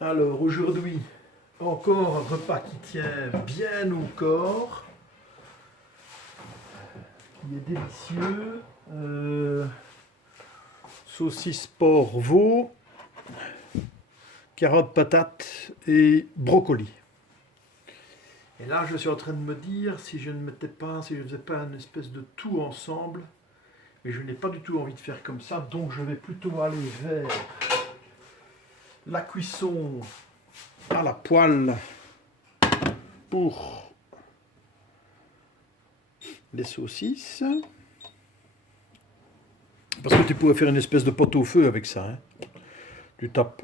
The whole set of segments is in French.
Alors aujourd'hui, encore un repas qui tient bien au corps, qui est délicieux. Saucisse porc veau, carottes patates et brocoli. Et là, je suis en train de me dire si je ne faisais pas une espèce de tout ensemble, mais je n'ai pas du tout envie de faire comme ça, donc je vais plutôt aller vers la cuisson à la poêle pour les saucisses. Parce que tu pourrais faire une espèce de pot au feu avec ça. Hein. Tu tapes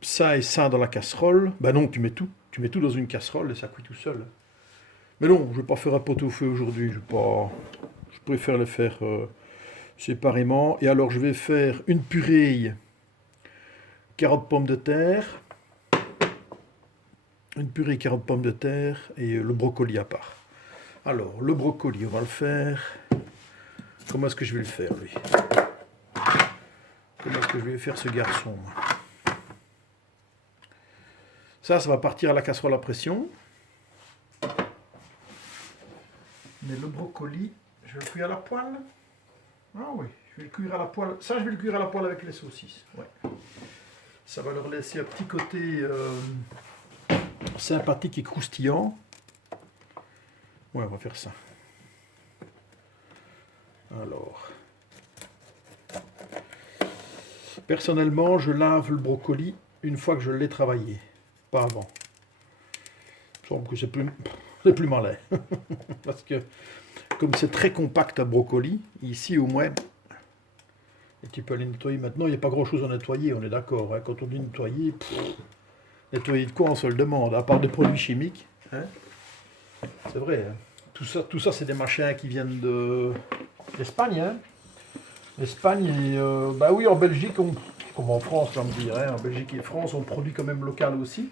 ça et ça dans la casserole. Ben non, tu mets tout. Tu mets tout dans une casserole et ça cuit tout seul. Mais non, je ne vais pas faire un pot au feu aujourd'hui. Je préfère le faire séparément. Et alors, je vais faire une purée carottes pommes de terre. Une purée carottes pommes de terre et le brocoli à part. Alors, le brocoli, on va le faire. Comment est-ce que je vais le faire, lui? Comment est-ce que je vais faire ce garçon? Ça va partir à la casserole à pression. Mais le brocoli, je vais le cuire à la poêle. Ah oui, je vais le cuire à la poêle. Ça, je vais le cuire à la poêle avec les saucisses. Ouais. Ça va leur laisser un petit côté sympathique et croustillant. Ouais, on va faire ça. Alors, personnellement, je lave le brocoli une fois que je l'ai travaillé, pas avant. Je trouve que c'est plus malin. Parce que, comme c'est très compact un brocoli, ici au moins, et tu peux aller nettoyer maintenant, il n'y a pas grand chose à nettoyer, on est d'accord. Hein. Quand on dit nettoyer, nettoyer de quoi on se le demande, à part des produits chimiques. Hein. C'est vrai. Hein. Tout ça c'est des machins qui viennent d'Espagne. Hein. L'Espagne, et bah oui, en Belgique, comme en France, on va me dire, hein, en Belgique et France, on produit quand même local aussi.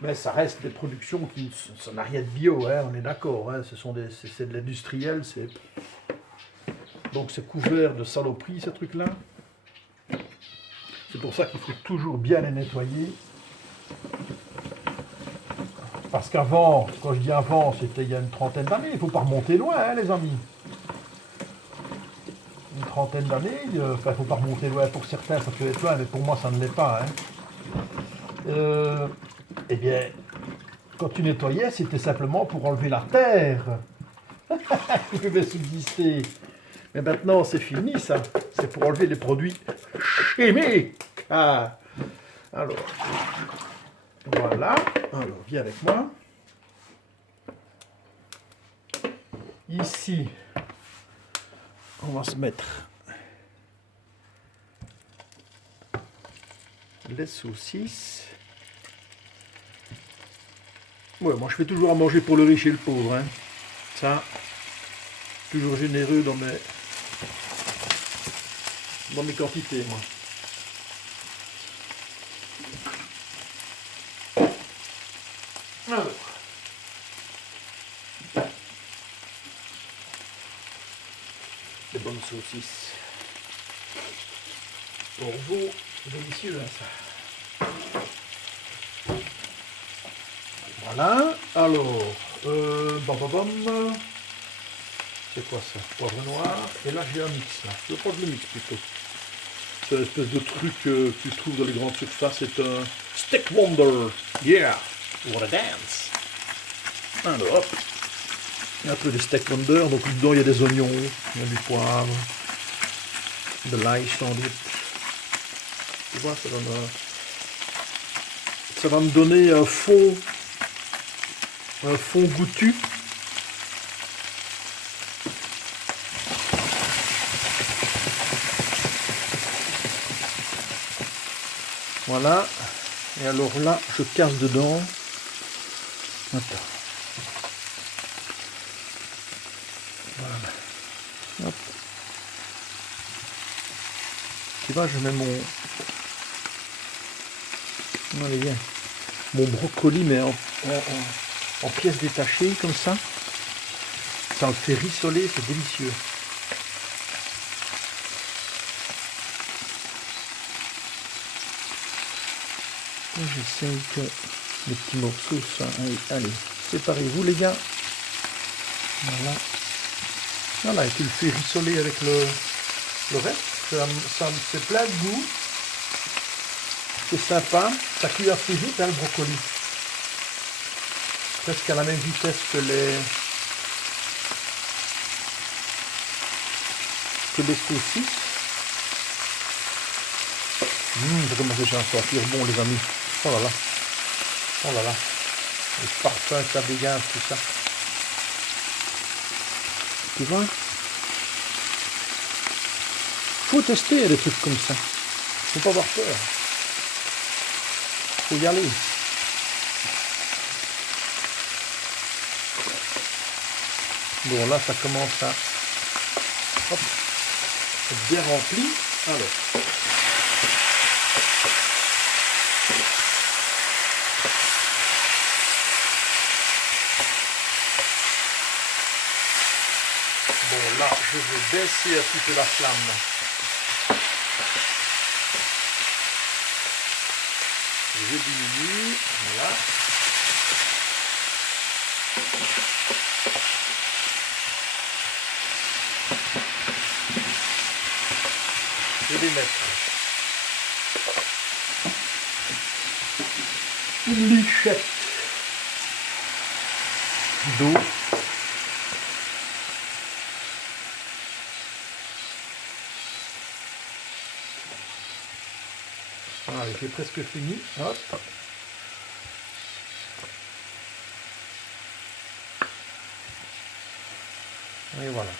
Mais ça reste des productions ça n'a rien de bio, hein, on est d'accord. Hein, c'est de l'industriel, donc c'est couvert de saloperies, ces trucs-là. C'est pour ça qu'il faut toujours bien les nettoyer. Parce qu'avant, quand je dis avant, c'était il y a une trentaine d'années, il ne faut pas remonter loin, hein, les amis. Une trentaine d'années, il ne faut pas remonter loin. Pour certains, ça peut être loin, mais pour moi, ça ne l'est pas. Hein. Eh bien, quand tu nettoyais, c'était simplement pour enlever la terre qui pouvait subsister. Mais maintenant, c'est fini, ça. C'est pour enlever les produits chimiques. Ah. Alors, voilà. Alors, viens avec moi. Ici, on va se mettre les saucisses. Ouais, moi je fais toujours à manger pour le riche et le pauvre. Hein. Ça, toujours généreux dans mes quantités, moi. Alors. Des bonnes saucisses. Pour vous, délicieux, hein, ça. Voilà. Alors, c'est quoi ça? Poivre noir. Et là, j'ai un mix. Là. Je vais prendre le mix plutôt. C'est l'espèce de truc que tu trouves dans les grandes surfaces. C'est un Stick Wonder. Yeah! What a dance! Alors, hop. Un peu de Stick Wonder. Donc, dedans, il y a des oignons, il y a du poivre, de l'ail sans doute. Tu vois, ça va me donner un fond goûtu. Voilà. Et alors là, je casse dedans. Attends. Voilà. Hop. Tu vois, je mets allez, viens. Mon brocoli, mais en pièces détachées, comme ça. Ça le fait rissoler, c'est délicieux. J'essaye que les petits morceaux soient... Allez, séparez-vous les gars. Voilà. Voilà, et tu le fais rissoler avec le reste. Ça c'est plein de goût. C'est sympa. Ça cuit assez vite, hein, le brocoli. Presque à la même vitesse que les saucisses. Ça commence déjà à sentir bon les amis. Oh là là. Oh là là. Le parfum que ça dégage, tout ça. Tu vois? Faut tester des trucs comme ça. Faut pas avoir peur. Faut y aller. Bon là ça commence à hop, être bien rempli. Alors. Bon là je vais baisser un petit peu la flamme. Je diminue, voilà. Je vais mettre une lichette d'eau. Voilà, j'ai presque fini. Hop. Et voilà.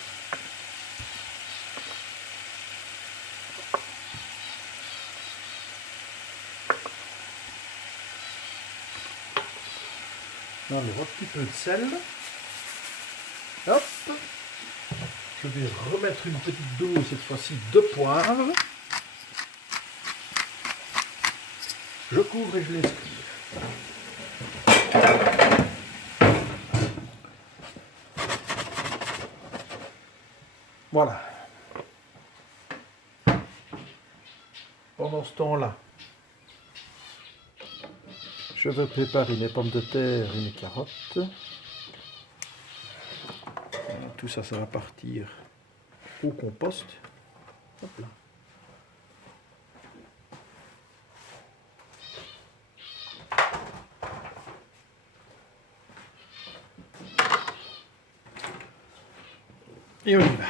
On enlève un petit peu de sel. Hop. Je vais remettre une petite dose, cette fois-ci, de poivre. Je couvre et je laisse cuire. Voilà. Pendant ce temps-là, je vais préparer mes pommes de terre et mes carottes. Tout ça, ça va partir au compost. Hop là. Et on y va.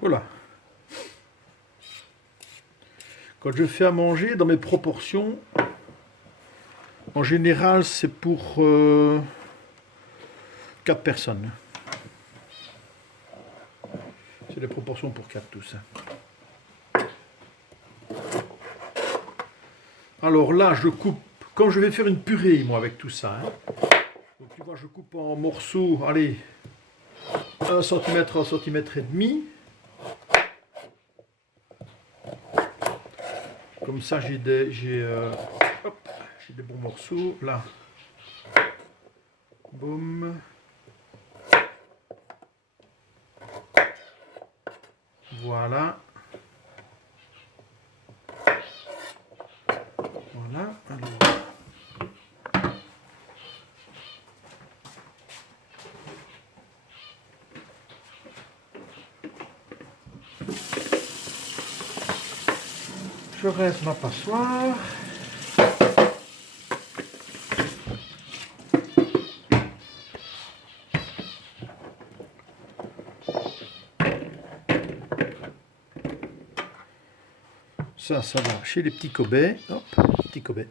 Voilà. Quand je fais à manger, dans mes proportions, en général, c'est pour 4 personnes. C'est les proportions pour 4 tous. Alors là, je coupe, comme je vais faire une purée, moi, avec tout ça. Donc tu vois, je coupe en morceaux, allez, 1 cm, 1 cm et demi. Comme ça, j'ai des bons morceaux. Là, boum. Voilà. Voilà. Alors. Je reste ma passoire. Ça va chez les petits Kobe. Hop, petit Kobe.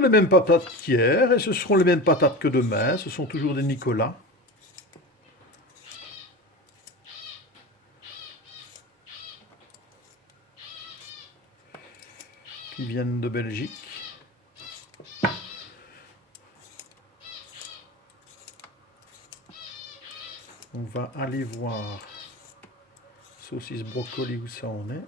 les mêmes patates qu'hier et ce seront les mêmes patates que demain. Ce sont toujours des Nicolas. Qui viennent de Belgique. On va aller voir saucisse brocoli où ça en est.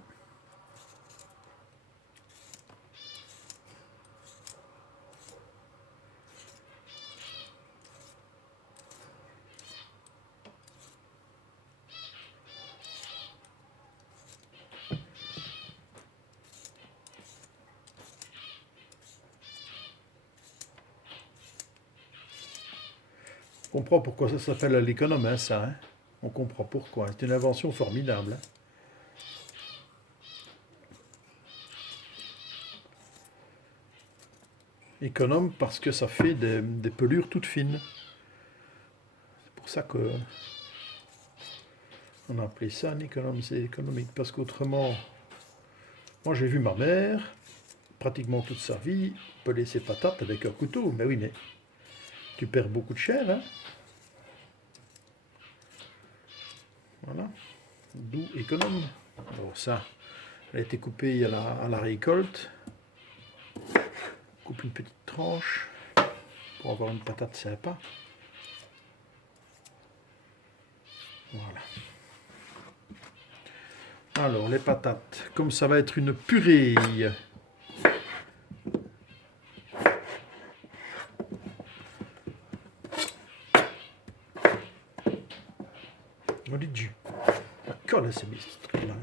On comprend pourquoi ça s'appelle l'économe, hein, ça. Hein. On comprend pourquoi. C'est une invention formidable. Hein. Économe parce que ça fait des pelures toutes fines. C'est pour ça que on a appelé ça un économe. C'est économique parce qu'autrement, moi j'ai vu ma mère, pratiquement toute sa vie, peler ses patates avec un couteau. Mais oui, mais tu perds beaucoup de chair, hein. Voilà. D'où économe. Alors ça, elle a été coupée à la récolte. Coupe une petite tranche pour avoir une patate sympa. Voilà. Alors les patates, comme ça va être une purée. On dit du. Colle c'est mis ce truc là.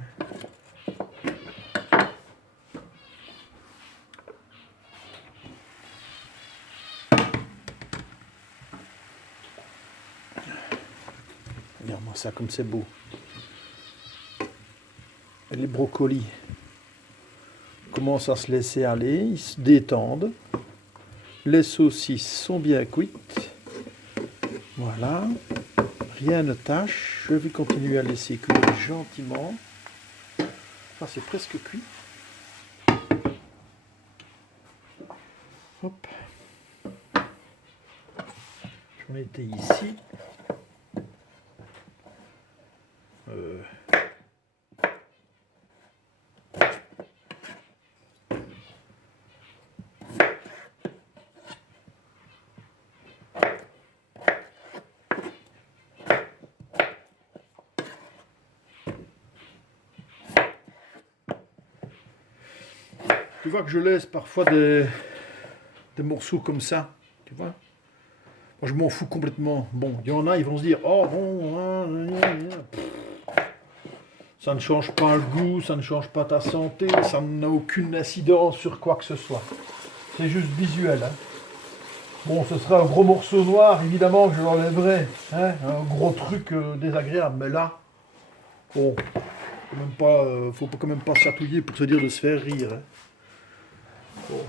Regarde-moi ça comme c'est beau. Et les brocolis commencent à se laisser aller, ils se détendent. Les saucisses sont bien cuites. Voilà. Rien ne tâche. Je vais continuer à laisser cuire gentiment. Enfin, c'est presque cuit. Hop. J'en étais ici. Tu vois que je laisse parfois des morceaux comme ça, tu vois. Moi, je m'en fous complètement. Bon, il y en a, ils vont se dire, oh bon, ça ne change pas le goût, ça ne change pas ta santé, ça n'a aucune incidence sur quoi que ce soit. C'est juste visuel. Hein. Bon, ce sera un gros morceau noir, évidemment que je l'enlèverai. Hein, un gros truc désagréable. Mais là, bon, faut quand même pas chatouiller pour se dire de se faire rire. Hein. Bon.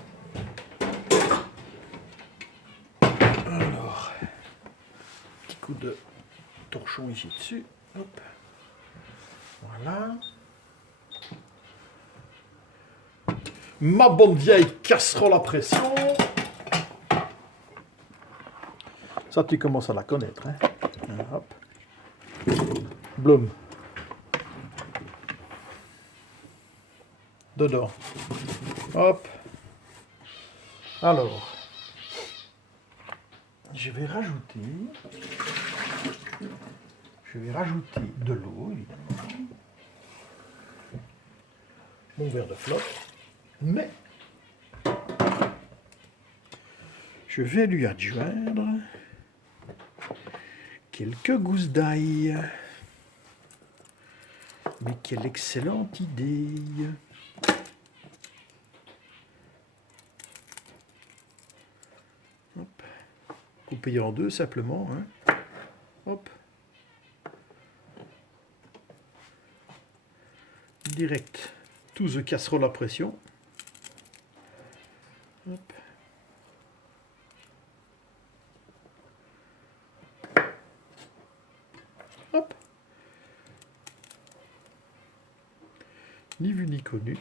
Alors, petit coup de torchon ici dessus. Hop. Voilà. Ma bonne vieille casserole à pression. Ça, tu commences à la connaître. Hein. Hop. Blum. Dedans. Hop. Alors. Je vais rajouter de l'eau, évidemment. Mon verre de flotte. Mais je vais lui adjoindre quelques gousses d'ail. Mais quelle excellente idée! Hop. Coupé en deux simplement. Hein. Hop. Direct. Tous the casserole à pression. Hop. Hop. Ni vu ni connu.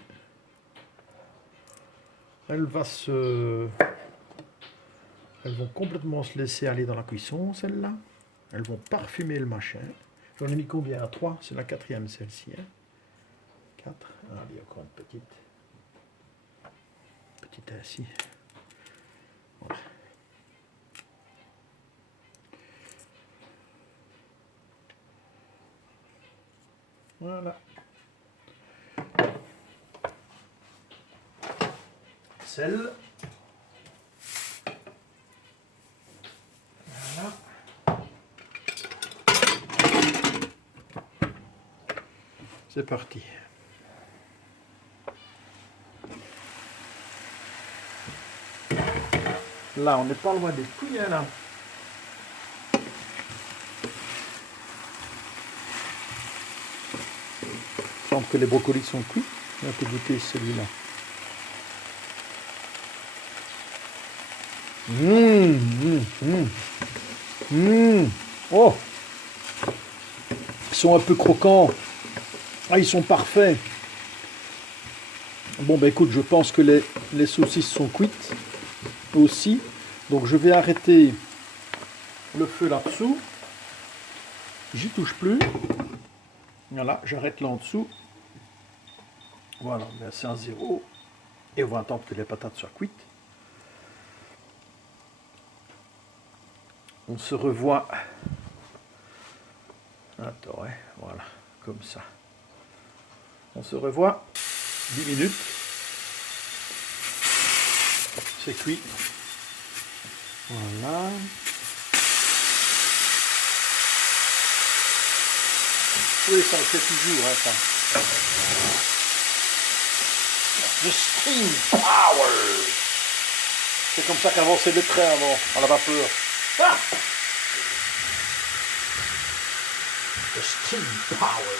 Elle va se Elles vont complètement se laisser aller dans la cuisson, celles-là. Elles vont parfumer le machin. J'en ai mis combien? 3, c'est la quatrième celle-ci. Hein. 4. Allez, encore une petite. Petite ainsi. Voilà. Voilà. Sel. Voilà. C'est parti. Là, on n'est pas loin des couilles, là. Il semble que les brocolis sont cuits. On peut goûter celui-là. Oh, ils sont un peu croquants. Ah, ils sont parfaits. Bon, ben écoute, je pense que les saucisses sont cuites aussi. Donc je vais arrêter le feu là-dessous. J'y touche plus. Voilà, j'arrête là en dessous. Voilà, ben c'est un 0. Et on va attendre que les patates soient cuites. On se revoit. Attends, ouais, voilà, comme ça. On se revoit 10 minutes. C'est cuit. Voilà. Oui, ça le fait toujours, hein, ça. The steam power. C'est comme ça qu'avançait le train avant, à la vapeur. Ah! The steam power.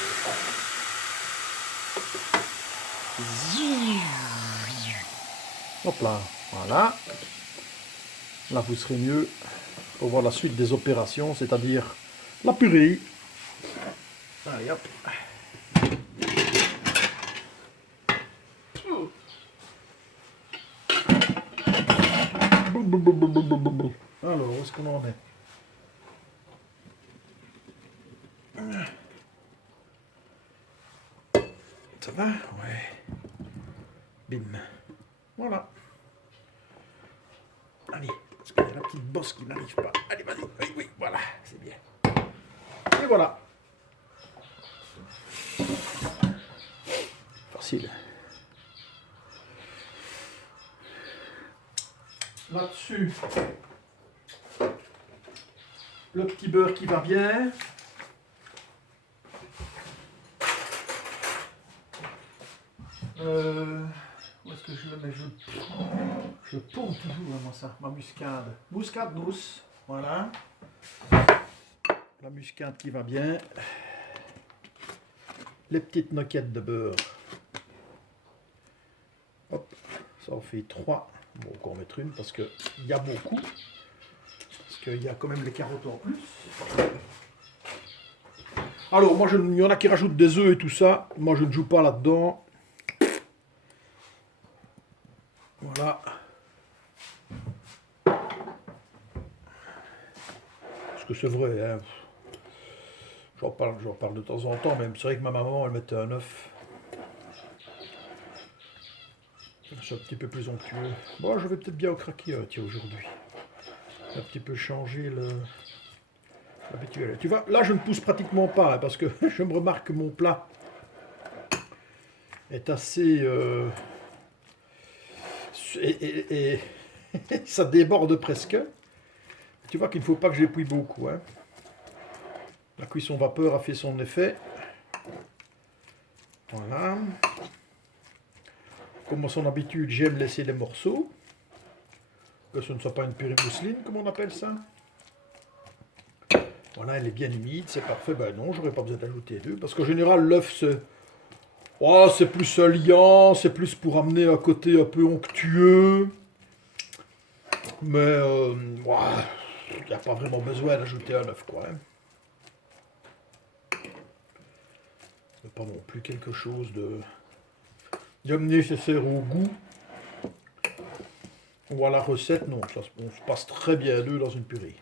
Hop là, voilà. Là, vous serez mieux pour voir la suite des opérations, c'est-à-dire la purée. Allez, hop. Alors, où est-ce qu'on en est? Ça va? Ouais. Bim. Voilà. Allez, parce qu'il y a la petite bosse qui n'arrive pas. Allez, vas-y. Oui, oui, voilà, c'est bien. Et voilà. Facile. Là-dessus, le petit beurre qui va bien. Où est-ce que je le mets? Je pompe toujours, moi, ça. Ma muscade. Muscade douce. Voilà. La muscade qui va bien. Les petites noquettes de beurre. Hop. Ça en fait 3. Bon, encore mettre une parce qu'il y a beaucoup. Parce qu'il y a quand même les carottes en plus. Alors, moi, il y en a qui rajoutent des œufs et tout ça. Moi, je ne joue pas là-dedans. Voilà. Parce que c'est vrai, hein. J'en parle de temps en temps, même c'est vrai que ma maman, elle mettait un œuf. C'est un petit peu plus onctueux. Bon, je vais peut-être bien au craquer, tiens, aujourd'hui. Un petit peu changer l'habituel. Tu vois, là, je ne pousse pratiquement pas, hein, parce que je me remarque que mon plat est assez... et ça déborde presque. Tu vois qu'il ne faut pas que je l'épouille beaucoup. Hein. La cuisson vapeur a fait son effet. Voilà. Comme à son habitude, j'aime laisser les morceaux. Que ce ne soit pas une purée mousseline, comme on appelle ça. Voilà, elle est bien humide, c'est parfait. Ben non, j'aurais pas besoin d'ajouter d'œufs. Parce qu'en général, l'œuf, c'est plus liant, c'est plus pour amener un côté un peu onctueux. Mais il n'y a pas vraiment besoin d'ajouter un œuf, quoi. Hein. C'est pas non plus quelque chose de nécessaire au goût. Voilà la recette, non, ça on se passe très bien à deux dans une purée.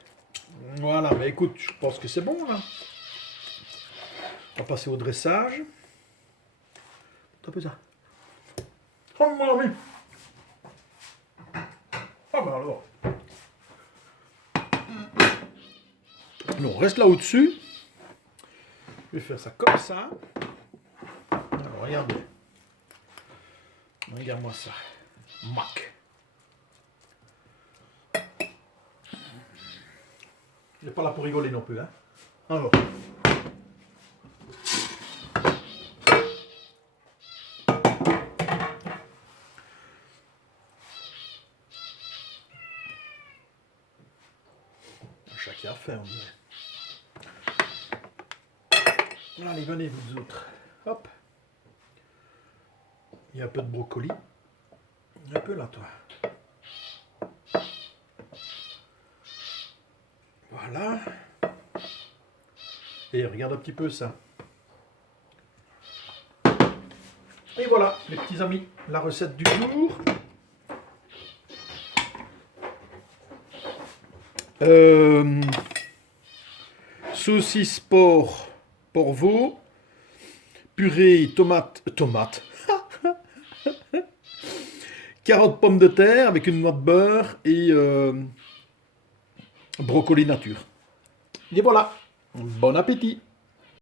Voilà, mais écoute, je pense que c'est bon là. On va passer au dressage. T'as peu ça. Oh mon ami. Ah ben alors. Non, on reste là au-dessus. Je vais faire ça comme ça. Alors, regardez. Regarde-moi ça. Mac. Je n'ai pas là pour rigoler non plus, hein. Alors. Chacun a fait, on dirait. Allez, venez vous autres. Hop. Il y a un peu de brocoli. Un peu là, toi. Voilà. Et regarde un petit peu ça. Et voilà, les petits amis, la recette du jour. Saucisse porc-veau, purée tomate, carottes pommes de terre avec une noix de beurre et brocoli nature. Et voilà, bon appétit.